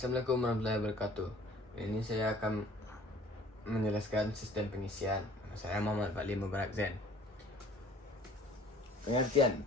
Assalamualaikum warahmatullahi wabarakatuh. Ini saya akan menjelaskan sistem pengisian. Saya Muhammad Bakli Mubarak Zain. Pengertian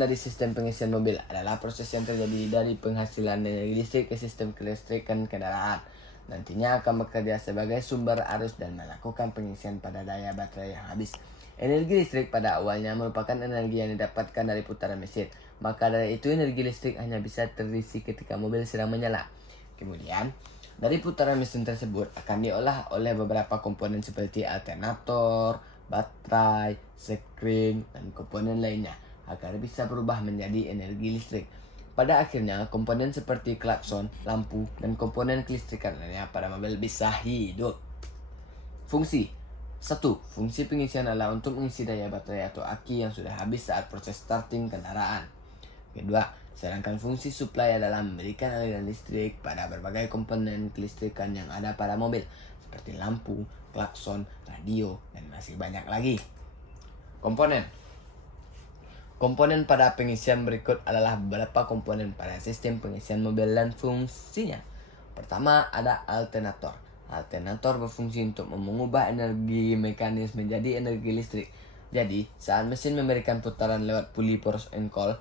dari sistem pengisian mobil adalah proses yang terjadi dari penghasilan energi listrik ke sistem kelistrikan kendaraan. Nantinya akan bekerja sebagai sumber arus dan melakukan pengisian pada daya baterai yang habis. Energi listrik pada awalnya merupakan energi yang didapatkan dari putaran mesin. Maka dari itu energi listrik hanya bisa terisi ketika mobil sedang menyala. Kemudian, dari putaran mesin tersebut akan diolah oleh beberapa komponen seperti alternator, baterai, sekring, dan komponen lainnya agar bisa berubah menjadi energi listrik. Pada akhirnya, komponen seperti klakson, lampu, dan komponen kelistrikan lainnya pada mobil bisa hidup. Fungsi 1. Fungsi pengisian adalah untuk mengisi daya baterai atau aki yang sudah habis saat proses starting kendaraan. Kedua, sedangkan fungsi supply adalah memberikan aliran listrik pada berbagai komponen kelistrikan yang ada pada mobil, seperti lampu, klakson, radio, dan masih banyak lagi. Komponen pada pengisian berikut adalah beberapa komponen pada sistem pengisian mobil dan fungsinya. Pertama, ada alternator. Alternator berfungsi untuk mengubah energi mekanis menjadi energi listrik. Jadi, saat mesin memberikan putaran lewat puli push and call,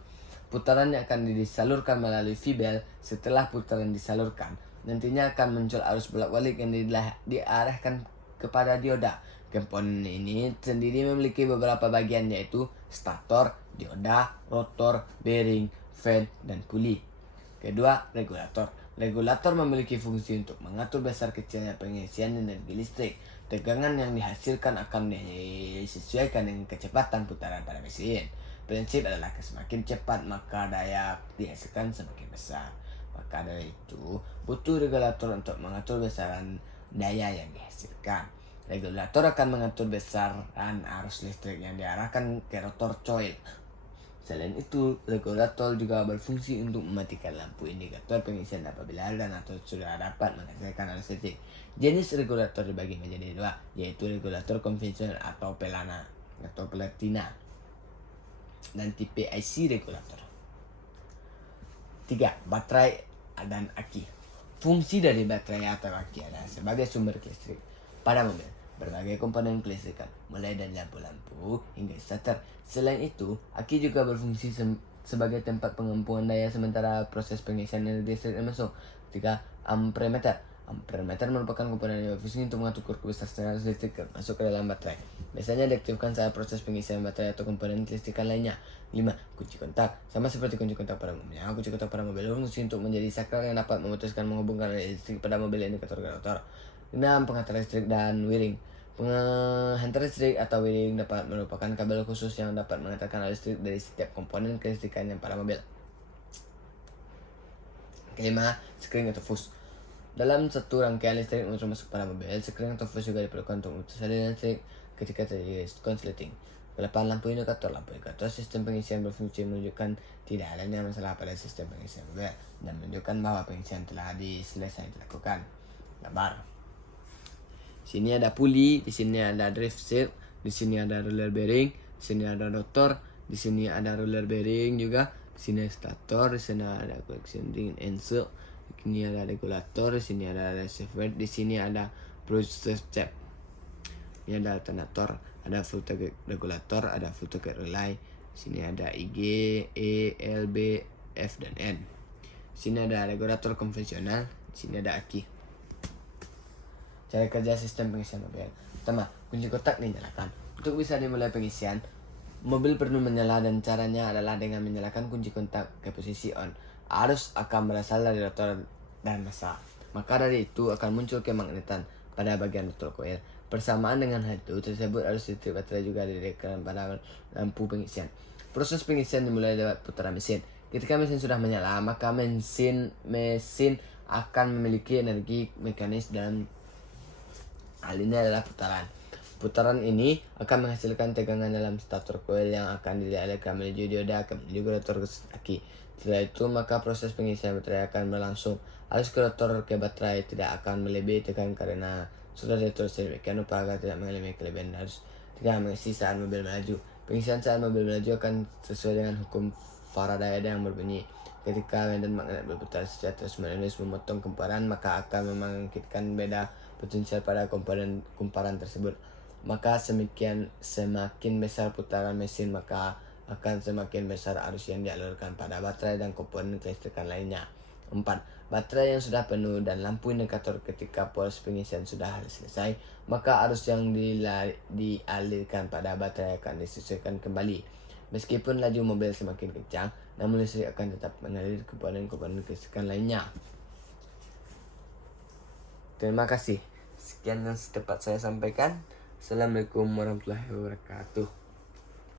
putaran yang akan disalurkan melalui V-bell. Setelah putaran disalurkan, nantinya akan muncul arus bolak-balik yang diarahkan kepada dioda. Komponen ini sendiri memiliki beberapa bagian, yaitu stator, dioda, rotor, bearing, fan, dan puli. Kedua, regulator. Regulator memiliki fungsi untuk mengatur besar kecilnya pengisian energi listrik. Tegangan yang dihasilkan akan disesuaikan dengan kecepatan putaran pada mesin. Prinsip adalah semakin cepat maka daya dihasilkan semakin besar. Maka dari itu butuh regulator untuk mengatur besaran daya yang dihasilkan. Regulator akan mengatur besaran arus listrik yang diarahkan ke rotor coil. Selain itu, regulator juga berfungsi untuk mematikan lampu indikator pengisian apabila alternator sudah dapat menghasilkan arus listrik. Jenis regulator dibagi menjadi dua, yaitu regulator konvensional atau pelana atau platina, dan tipe IC regulator. 3. Baterai dan aki. Fungsi dari baterai atau aki adalah sebagai sumber listrik pada mobil. Berbagai komponen kelistrikan, mulai dari lampu-lampu hingga starter. Selain itu, aki juga berfungsi sebagai tempat pengempungan daya sementara proses pengisian energi listrik masuk. 3. Ampermeter. Ampermeter merupakan komponen yang berfungsi untuk mengatur kebesaran arus listrik masuk ke dalam baterai. Biasanya diaktifkan saat proses pengisian baterai atau komponen kelistrikan lainnya. 5. Kunci kontak. Sama seperti kunci kontak pada mobilnya, kunci kontak pada mobil berfungsi untuk menjadi saklar yang dapat memutuskan menghubungkan listrik pada mobil indikator generator. 6. Penghantar listrik dan wiring. Penghantar listrik atau wiring dapat merupakan kabel khusus yang dapat mengantarkan listrik dari setiap komponen kelistrikan yang pada mobil. Kelima, sekring atau fuse. Dalam satu rangkaian listrik motor masuk pada mobil, sekring atau fuse juga diperlukan untuk memutus aliran listrik ketika terjadi konsleting. 8. Lampu indikator. Lampu indikator sistem pengisian berfungsi menunjukkan tidak adanya masalah pada sistem pengisian mobil dan menunjukkan bahwa pengisian telah selesai dilakukan. Gambar. Sini ada puli, di sini ada drive shaft, di sini ada roller bearing, di sini ada rotor, di sini ada roller bearing juga, di sini stator, di sini ada collection ring and shock, di sini ada regulator, di sini ada reservoir, di sini ada process step. Ini ada alternator, ada voltage regulator, ada voltage relay, di sini ada IG, E, L, B, F, dan N. Di sini ada regulator konvensional, di sini ada aki. Cara kerja sistem pengisian mobil. Pertama, kunci kontak dinyalakan. Untuk bisa dimulai pengisian, mobil perlu menyala dan caranya adalah dengan menyalakan kunci kontak ke posisi on. Arus akan berasal dari rotor dan massa. Maka dari itu akan muncul kemagnetan pada bagian rotor coil. Bersamaan dengan hal itu tersebut arus listrik baterai juga direkam pada lampu pengisian. Proses pengisian dimulai lewat putaran mesin. Ketika mesin sudah menyala, maka mesin akan memiliki energi mekanis dan hal ini adalah putaran. Putaran ini akan menghasilkan tegangan dalam stator coil yang akan dialihkan menuju dioda ke menuju rotor aki. Setelah itu maka proses pengisian baterai akan berlangsung. Arus ke rotor ke baterai tidak akan melebihi tegangan karena sudah diatur sedemikian rupa agar tidak mengalami kelebihan arus tegangan mengisi saat mobil melaju. Pengisian saat mobil melaju akan sesuai dengan hukum Faraday yang berbunyi Ketika medan magnet berputar secara terus-menerus memotong kumparan, maka akan membangkitkan beda potensial pada kumparan tersebut. Maka semakin besar putaran mesin, maka akan semakin besar arus yang dialurkan pada baterai dan komponen kelistrikan lainnya. 4. Baterai yang sudah penuh dan lampu indikator ketika poros pengisian sudah selesai, maka arus yang dialirkan pada baterai akan disesuaikan kembali. Meskipun laju mobil semakin kencang, namun listrik akan tetap mengalir ke komponen kelistrikan lainnya. Terima kasih. Sekian yang dapat saya sampaikan. Assalamualaikum warahmatullahi wabarakatuh.